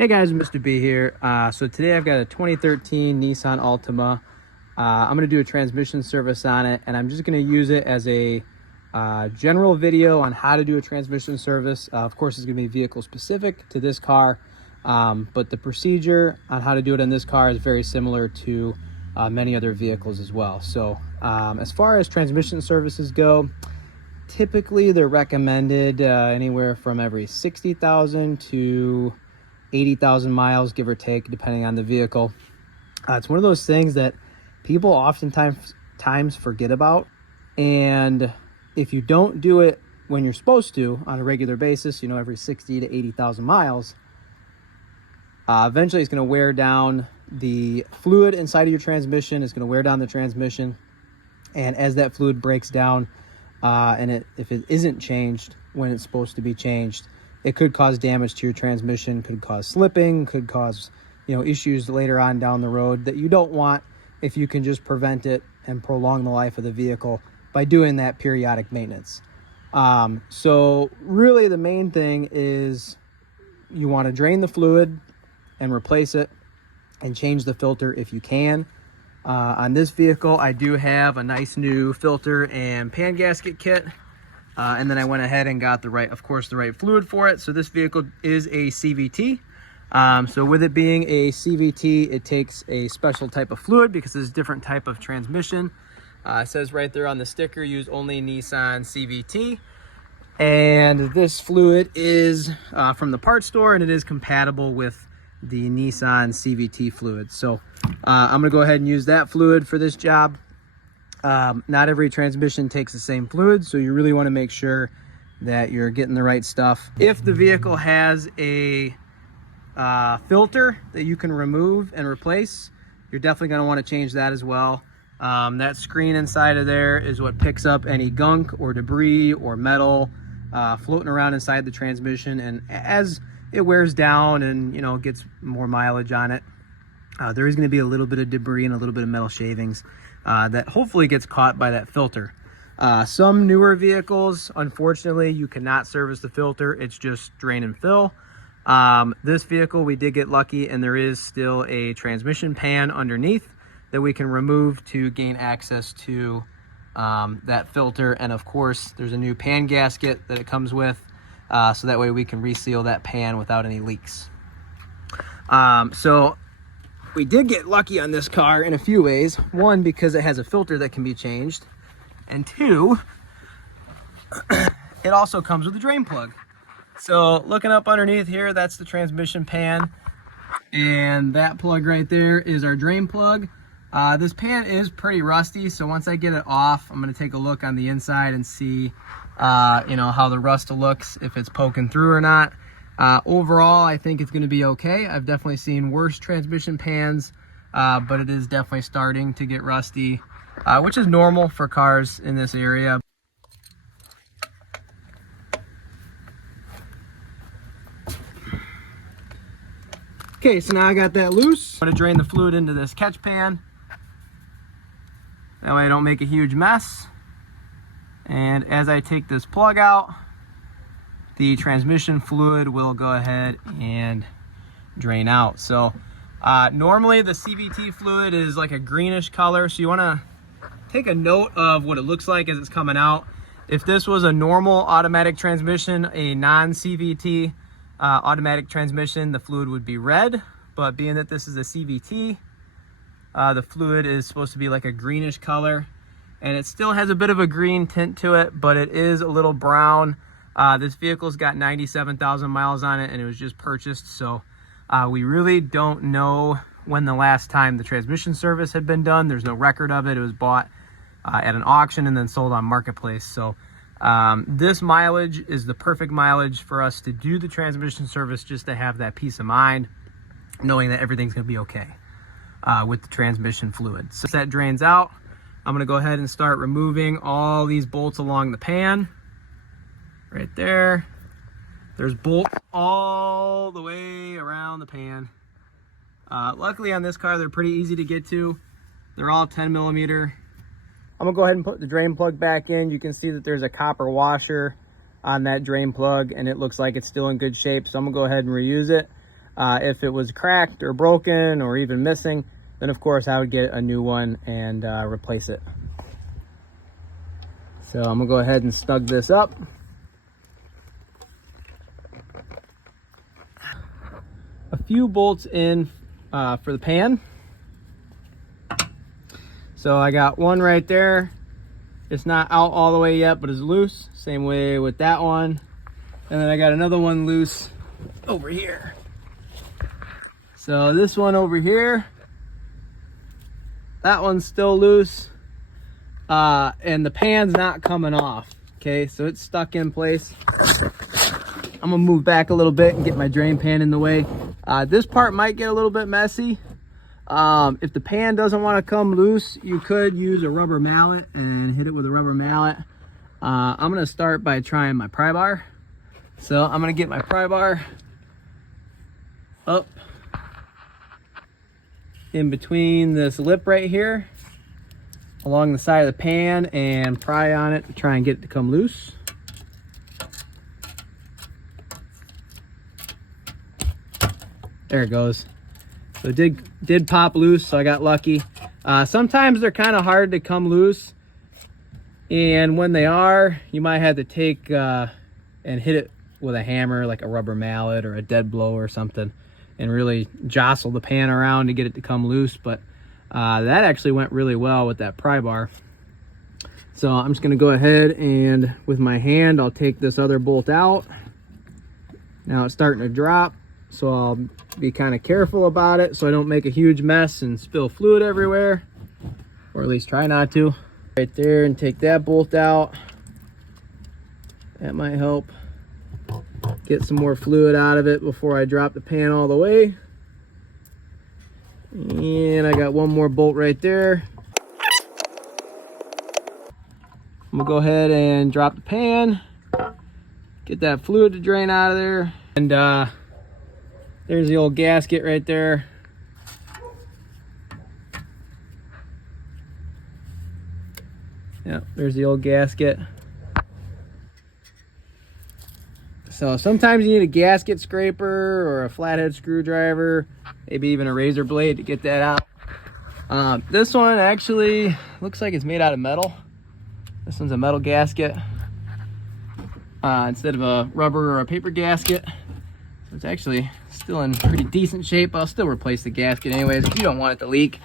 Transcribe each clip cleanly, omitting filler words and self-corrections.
Hey guys, Mr.B here. So today I've got a 2013 Nissan Altima. I'm going to do a transmission service on it, and I'm just going to use it as a general video on how to do a transmission service. Of course, it's going to be vehicle specific to this car, but the procedure on how to do it on this car is very similar to many other vehicles as well. So as far as transmission services go, typically they're recommended anywhere from every 60,000 to 80,000 miles, give or take, depending on the vehicle. It's one of those things that people oftentimes forget about. And if you don't do it when you're supposed to on a regular basis, every 60 to 80,000 miles, eventually it's going to wear down the fluid inside of your transmission. It's going to wear down the transmission. And as that fluid breaks down, if it isn't changed when it's supposed to be changed, it could cause damage to your transmission, could cause slipping, could cause, issues later on down the road that you don't want if you can just prevent it and prolong the life of the vehicle by doing that periodic maintenance. So really the main thing is you want to drain the fluid and replace it and change the filter if you can. On this vehicle, I do have a nice new filter and pan gasket kit. And then I went ahead and got the right fluid for it. So this vehicle is a CVT. So with it being a CVT, it takes a special type of fluid because it's a different type of transmission. It says right there on the sticker, use only Nissan CVT. And this fluid is from the parts store, and it is compatible with the Nissan CVT fluid. So I'm gonna go ahead and use that fluid for this job. Not every transmission takes the same fluid, so you really want to make sure that you're getting the right stuff. If the vehicle has a filter that you can remove and replace, you're definitely going to want to change that as well. That screen inside of there is what picks up any gunk or debris or metal floating around inside the transmission, and as it wears down and gets more mileage on it, there is going to be a little bit of debris and a little bit of metal shavings that hopefully gets caught by that filter. Some newer vehicles, unfortunately, you cannot service the filter. It's just drain and fill. This vehicle, we did get lucky, and there is still a transmission pan underneath that we can remove to gain access to that filter. And of course, there's a new pan gasket that it comes with, so that way we can reseal that pan without any leaks. So we did get lucky on this car in a few ways. One, because it has a filter that can be changed. And two, it also comes with a drain plug. So looking up underneath here, that's the transmission pan. And that plug right there is our drain plug. This pan is pretty rusty, so once I get it off, I'm gonna take a look on the inside and see how the rust looks, if it's poking through or not. Overall, I think it's going to be okay. I've definitely seen worse transmission pans, but it is definitely starting to get rusty, which is normal for cars in this area. Okay, so now I got that loose. I'm going to drain the fluid into this catch pan. That way I don't make a huge mess. And as I take this plug out, the transmission fluid will go ahead and drain out. So normally the CVT fluid is like a greenish color, so you want to take a note of what it looks like as it's coming out. If this was a normal automatic transmission, a non-CVT automatic transmission, the fluid would be red, but being that this is a CVT, the fluid is supposed to be like a greenish color, and it still has a bit of a green tint to it, but it is a little brown. This vehicle's got 97,000 miles on it, and it was just purchased, so we really don't know when the last time the transmission service had been done. There's no record of it. It was bought at an auction and then sold on Marketplace. So this mileage is the perfect mileage for us to do the transmission service, just to have that peace of mind, knowing that everything's going to be okay with the transmission fluid. So as that drains out, I'm going to go ahead and start removing all these bolts along the pan. Right there. There's bolts all the way around the pan. Luckily on this car, they're pretty easy to get to. They're all 10 millimeter. I'm gonna go ahead and put the drain plug back in. You can see that there's a copper washer on that drain plug, and it looks like it's still in good shape. So I'm gonna go ahead and reuse it. If it was cracked or broken or even missing, then of course I would get a new one and replace it. So I'm gonna go ahead and snug this up. A few bolts in for the pan. So I got one right there. It's not out all the way yet, but it's loose. Same way with that one. And then I got another one loose over here. So this one over here, that one's still loose. And the pan's not coming off. Okay, so it's stuck in place. I'm gonna move back a little bit and get my drain pan in the way. This part might get a little bit messy. If the pan doesn't want to come loose, you could use a rubber mallet and hit it with a rubber mallet. I'm gonna start by trying my pry bar. So I'm gonna get my pry bar up in between this lip right here along the side of the pan and pry on it to try and get it to come loose. There it goes. So it did pop loose, so I got lucky. Sometimes they're kind of hard to come loose, and when they are, you might have to take and hit it with a hammer, like a rubber mallet or a dead blow or something, and really jostle the pan around to get it to come loose. But that actually went really well with that pry bar. So I'm just gonna go ahead and with my hand, I'll take this other bolt out. Now it's starting to drop, so I'll be kind of careful about it so I don't make a huge mess and spill fluid everywhere, or at least try not to. Right there, and take that bolt out. That might help get some more fluid out of it before I drop the pan all the way. And I got one more bolt right there. I'm gonna go ahead and drop the pan, get that fluid to drain out of there. And there's the old gasket right there. Yep, there's the old gasket. So sometimes you need a gasket scraper or a flathead screwdriver, maybe even a razor blade to get that out. This one actually looks like it's made out of metal. This one's a metal gasket instead of a rubber or a paper gasket. So it's actually still in pretty decent shape. I'll still replace the gasket anyways if you don't want it to leak.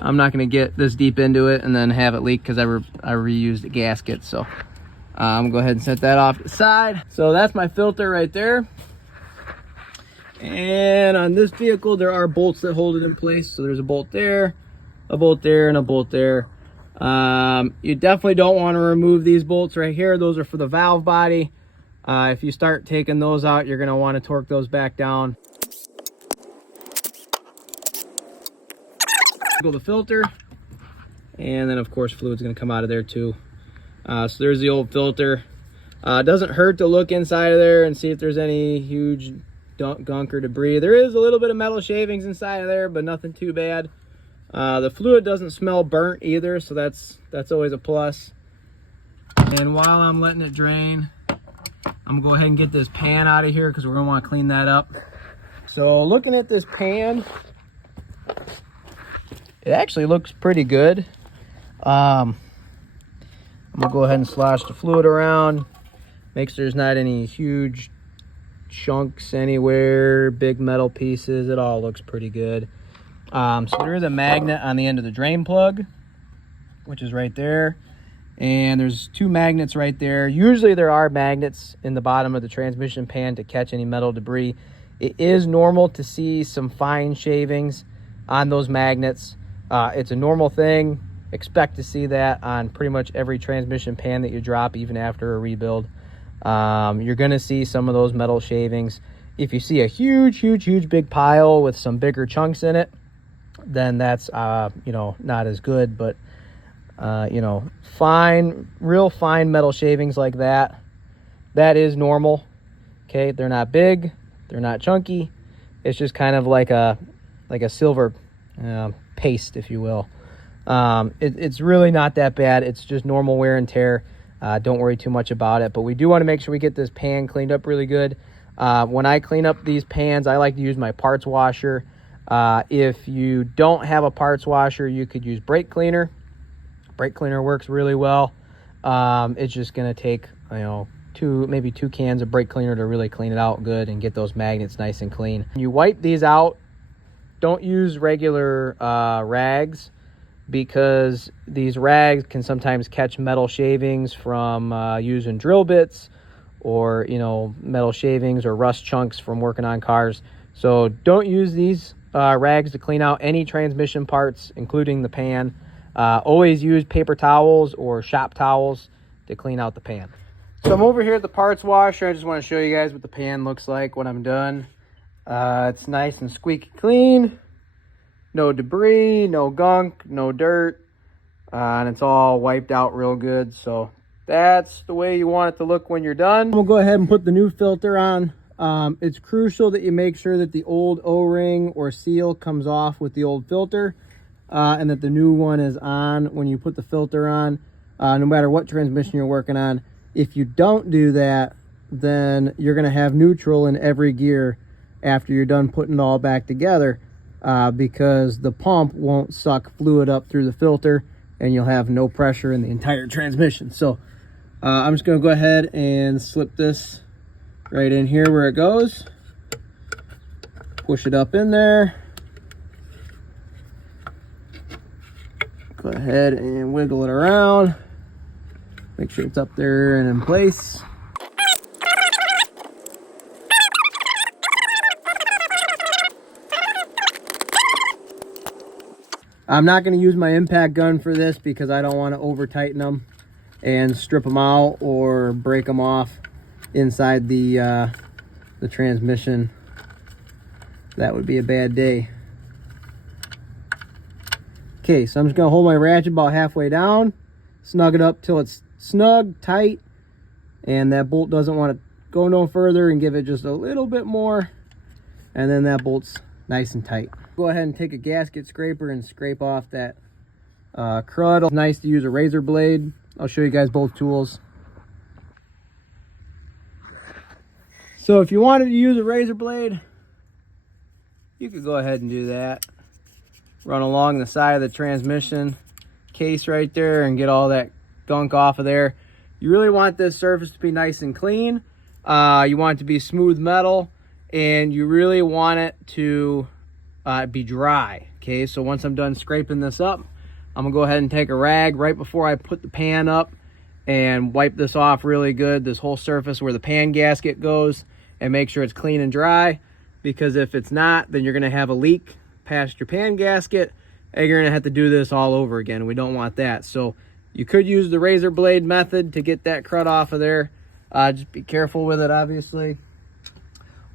I'm not going to get this deep into it and then have it leak because I reused the gasket. So I'm gonna go ahead and set that off to the side. So that's my filter right there. And on this vehicle, there are bolts that hold it in place. So there's a bolt there, a bolt there, and a bolt there. You definitely don't want to remove these bolts right here. Those are for the valve body. If you start taking those out, you're gonna want to torque those back down. Go the filter, and then of course fluid's gonna come out of there too. So there's the old filter. It doesn't hurt to look inside of there and see if there's any huge gunk or debris. There is a little bit of metal shavings inside of there, but nothing too bad. The fluid doesn't smell burnt either, so that's always a plus. And while I'm letting it drain, I'm gonna go ahead and get this pan out of here because we're gonna want to clean that up. So looking at this pan, it actually looks pretty good. I'm gonna go ahead and slosh the fluid around, make sure there's not any huge chunks anywhere, big metal pieces. It all looks pretty good. So there is a magnet on the end of the drain plug, which is right there. And there's two magnets right there. Usually there are magnets in the bottom of the transmission pan to catch any metal debris. It is normal to see some fine shavings on those magnets. It's a normal thing. Expect to see that on pretty much every transmission pan that you drop, even after a rebuild. You're gonna see some of those metal shavings. If you see a huge big pile with some bigger chunks in it, then that's not as good. But real fine metal shavings like that is normal. Okay, they're not big, they're not chunky. It's just kind of like a silver paste, if you will. It's really not that bad. It's just normal wear and tear. Don't worry too much about it, but we do want to make sure we get this pan cleaned up really good. When I clean up these pans, I like to use my parts washer. If you don't have a parts washer, you could use brake cleaner. Brake cleaner works really well. It's just going to take, maybe two cans of brake cleaner to really clean it out good and get those magnets nice and clean. When you wipe these out, don't use regular rags, because these rags can sometimes catch metal shavings from using drill bits, or metal shavings or rust chunks from working on cars. So don't use these rags to clean out any transmission parts, including the pan. Always use paper towels or shop towels to clean out the pan. So I'm over here at the parts washer. I just want to show you guys what the pan looks like when I'm done. It's nice and squeaky clean. No debris, no gunk, no dirt, and it's all wiped out real good. So that's the way you want it to look when you're done. We'll go ahead and put the new filter on. It's crucial that you make sure that the old O-ring or seal comes off with the old filter, and that the new one is on when you put the filter on, no matter what transmission you're working on. If you don't do that, then you're going to have neutral in every gear after you're done putting it all back together. Because the pump won't suck fluid up through the filter, and you'll have no pressure in the entire transmission. So I'm just going to go ahead and slip this right in here where it goes. Push it up in there. Go ahead and wiggle it around. Make sure it's up there and in place. I'm not going to use my impact gun for this because I don't want to over tighten them and strip them out or break them off inside the transmission. That would be a bad day. Okay, so I'm just going to hold my ratchet about halfway down, snug it up till it's snug, tight, and that bolt doesn't want to go no further, and give it just a little bit more, and then that bolt's nice and tight. Go ahead and take a gasket scraper and scrape off that crud. It's nice to use a razor blade. I'll show you guys both tools. So if you wanted to use a razor blade, you could go ahead and do that. Run along the side of the transmission case right there and get all that gunk off of there. You really want this surface to be nice and clean. You want it to be smooth metal, and you really want it to be dry. Okay, so once I'm done scraping this up, I'm gonna go ahead and take a rag right before I put the pan up and wipe this off really good, this whole surface where the pan gasket goes, and make sure it's clean and dry, because if it's not, then you're gonna have a leak past your pan gasket and you're gonna have to do this all over again. We don't want that. So you could use the razor blade method to get that crud off of there. Just be careful with it, obviously.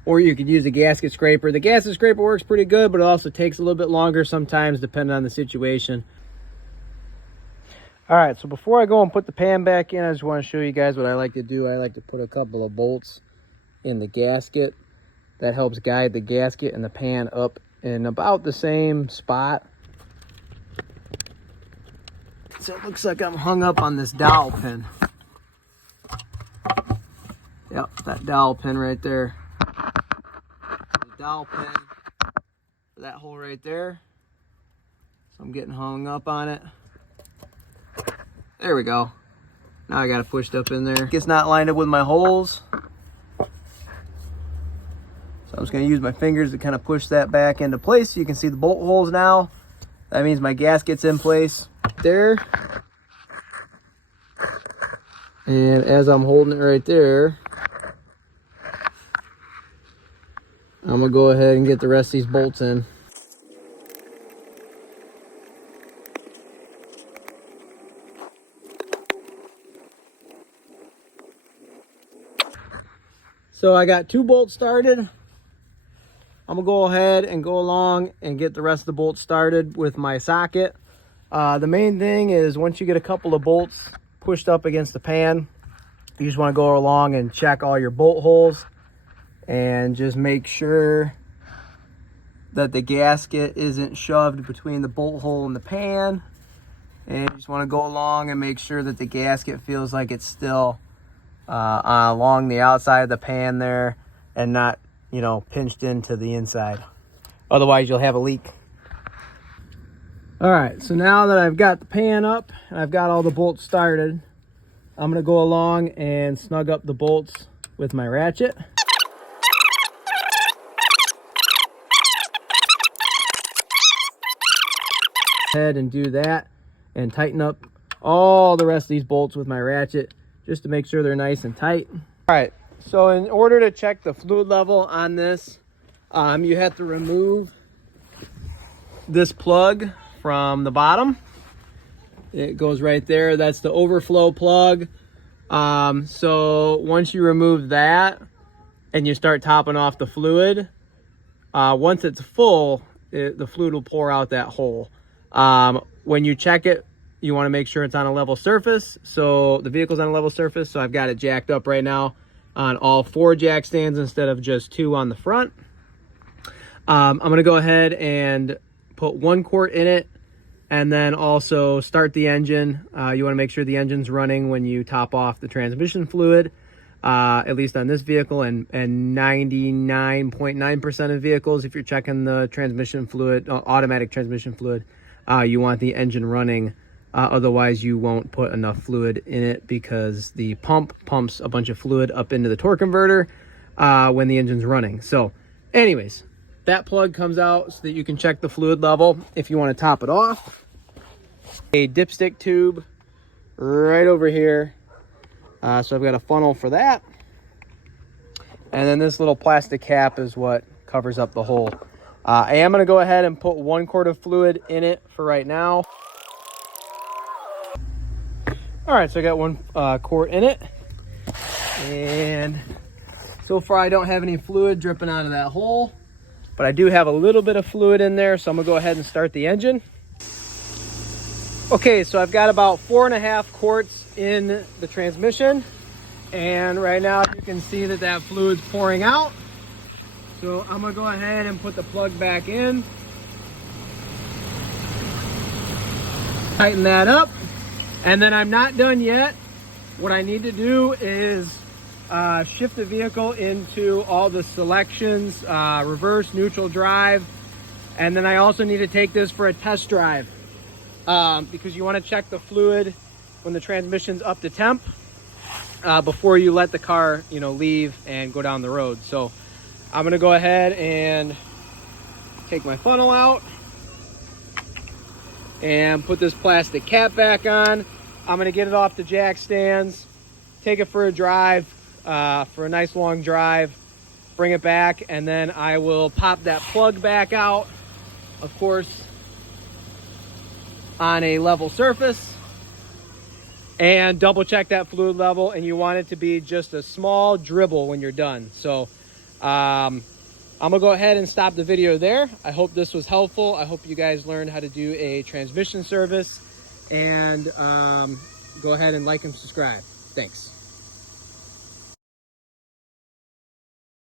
Or you could use a gasket scraper. The gasket scraper works pretty good, but it also takes a little bit longer sometimes depending on the situation. All right, so before I go and put the pan back in, I just want to show you guys what I like to do. I like to put a couple of bolts in the gasket. That helps guide the gasket and the pan up in about the same spot. So it looks like I'm hung up on this dowel pin. Yep, that dowel pin right there. The dowel pin for that hole right there. So I'm getting hung up on it. There we go. Now I got it pushed up in there. It's not lined up with my holes. So I'm just going to use my fingers to kind of push that back into place. You can see the bolt holes now. That means my gasket's in place there. And as I'm holding it right there, I'm going to go ahead and get the rest of these bolts in. So I got 2 bolts started. I'm gonna go ahead and go along and get the rest of the bolts started with my socket. The main thing is, once you get a couple of bolts pushed up against the pan, you just want to go along and check all your bolt holes and just make sure that the gasket isn't shoved between the bolt hole and the pan. And you just want to go along and make sure that the gasket feels like it's still along the outside of the pan there. and not, you know, pinched into the inside. Otherwise you'll have a leak. All right, so now that I've got the pan up and I've got all the bolts started, I'm gonna go along and snug up the bolts with my ratchet. Ahead and do that and tighten up all the rest of these bolts with my ratchet just to make sure they're nice and tight. All right, so in order to check the fluid level on this, you have to remove this plug from the bottom. It goes right there. That's the overflow plug. So once you remove that and you start topping off the fluid, once it's full, the fluid will pour out that hole. When you check it, you want to make sure it's on a level surface. So the vehicle's on a level surface. So I've got it jacked up right now on all 4 jack stands instead of just 2 on the front. I'm going to go ahead and put 1 quart in it and then also start the engine. You want to make sure the engine's running when you top off the transmission fluid, at least on this vehicle, and 99.9% of vehicles, if you're checking the transmission fluid, automatic transmission fluid, you want the engine running. Otherwise you won't put enough fluid in it because the pump pumps a bunch of fluid up into the torque converter when the engine's running. So anyways, that plug comes out so that you can check the fluid level if you want to top it off. A dipstick tube right over here. So I've got a funnel for that. And then this little plastic cap is what covers up the hole. I am going to go ahead and put 1 quart of fluid in it for right now. All right, so I got 1 quart in it. And so far I don't have any fluid dripping out of that hole, but I do have a little bit of fluid in there. So I'm gonna go ahead and start the engine. Okay, so I've got about 4.5 quarts in the transmission. And right now you can see that that fluid's pouring out. So I'm gonna go ahead and put the plug back in. Tighten that up. And then I'm not done yet. What I need to do is shift the vehicle into all the selections, reverse, neutral, drive. And then I also need to take this for a test drive because you want to check the fluid when the transmission's up to temp before you let the car, you know, leave and go down the road. So I'm going to go ahead and take my funnel out and put this plastic cap back on. I'm going to get it off the jack stands, take it for a drive, for a nice long drive, bring it back, and then I will pop that plug back out, of course, on a level surface, and double check that fluid level. And you want it to be just a small dribble when you're done. So I'm gonna go ahead and stop the video there. I hope this was helpful. I hope you guys learned how to do a transmission service, and go ahead and like and subscribe. Thanks.